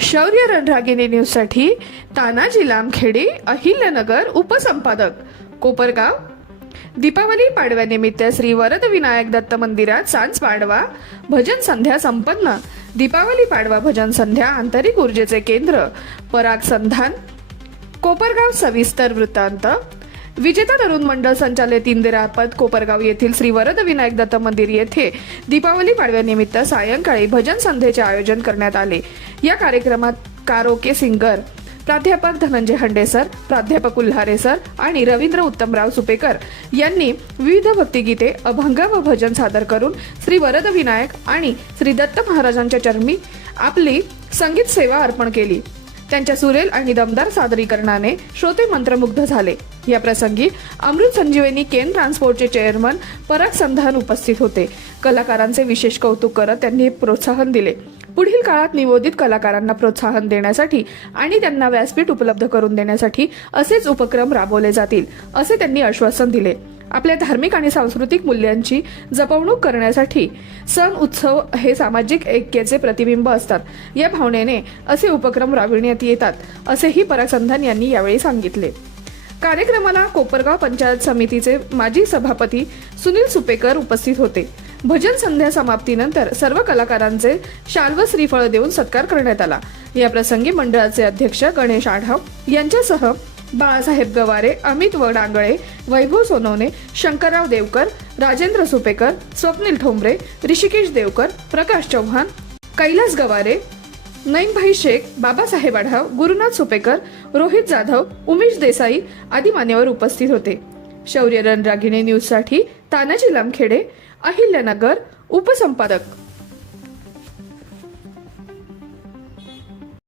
शौर्य रणरागिणी न्यूजसाठी तानाजी लामखेडे अहिल्यानगर उपसंपादक कोपरगाव. दीपावली पाडव्यानिमित्त श्री वरद विनायक दत्त मंदिरात सांज पाडवा भजन संध्या संपन्न. दीपावली पाडवा भजन संध्या आंतरिक ऊर्जेचे केंद्र पराग संधान. कोपरगाव सविस्तर वृत्तांत. विजेता तरुण मंडळ संचालित इंदिरापद कोपरगाव येथील श्री वरद विनायक दत्त मंदिर येथे दीपावली पाडव्यानिमित्त सायंकाळी भजन संध्येचे आयोजन करण्यात आले. या कार्यक्रमात कारोके सिंगर प्राध्यापक धनंजय हंडे सर प्राध्यापक उल्हारे सर आणि रवींद्र उत्तमराव सुपेकर यांनी विविध भक्तिगीते अभंग व भजन सादर करून श्री वरद विनायक आणि श्री दत्त महाराजांच्या चरणी आपली संगीत सेवा अर्पण केली. त्यांच्या सुरेल आणि दमदार सादरीकरणाने श्रोते मंत्रमुग्ध झाले. या प्रसंगी अमृत संजीवनी केन ट्रान्सपोर्टचे चेअरमन पराग संधान उपस्थित होते. कलाकारांचे विशेष कौतुक करत त्यांनी प्रोत्साहन दिले. पुढील काळात निवोदित कलाकारांना प्रोत्साहन देण्यासाठी आणि त्यांना व्यासपीठ उपलब्ध करून देण्यासाठी असेच उपक्रम राबवले जातील असे त्यांनी आश्वासन दिले. आपल्या धार्मिक आणि सांस्कृतिक मूल्यांची जपवणूक करण्यासाठी सण उत्सव हे सामाजिक ऐक्याचे प्रतिबिंब असतात. या भावनेने असे उपक्रम राबविण्यात येतात असेही परागसंधान यांनी यावेळी सांगितले. कार्यक्रमाला कोपरगाव पंचायत समितीचे माजी सभापती सुनील सुपेकर उपस्थित होते. भजन संध्या समाप्तीनंतर सर्व कलाकारांचे शाल्व श्रीफळ देऊन सत्कार करण्यात आला. या प्रसंगी मंडळाचे अध्यक्ष गणेश आढाव यांच्यासह बाळासाहेब गवारे अमित वडांगळे वैभव सोनवणे शंकरराव देवकर राजेंद्र सुपेकर स्वप्नील ठोंबरे ऋषिकेश देवकर प्रकाश चव्हाण कैलास गवारे नईमभाई शेख बाबासाहेब आढाव गुरुनाथ सुपेकर रोहित जाधव उमेश देसाई आदी मान्यवर उपस्थित होते. शौर्य रणरागिणी न्यूजसाठी तानाजी लामखेडे अहिल्यानगर उपसंपादक.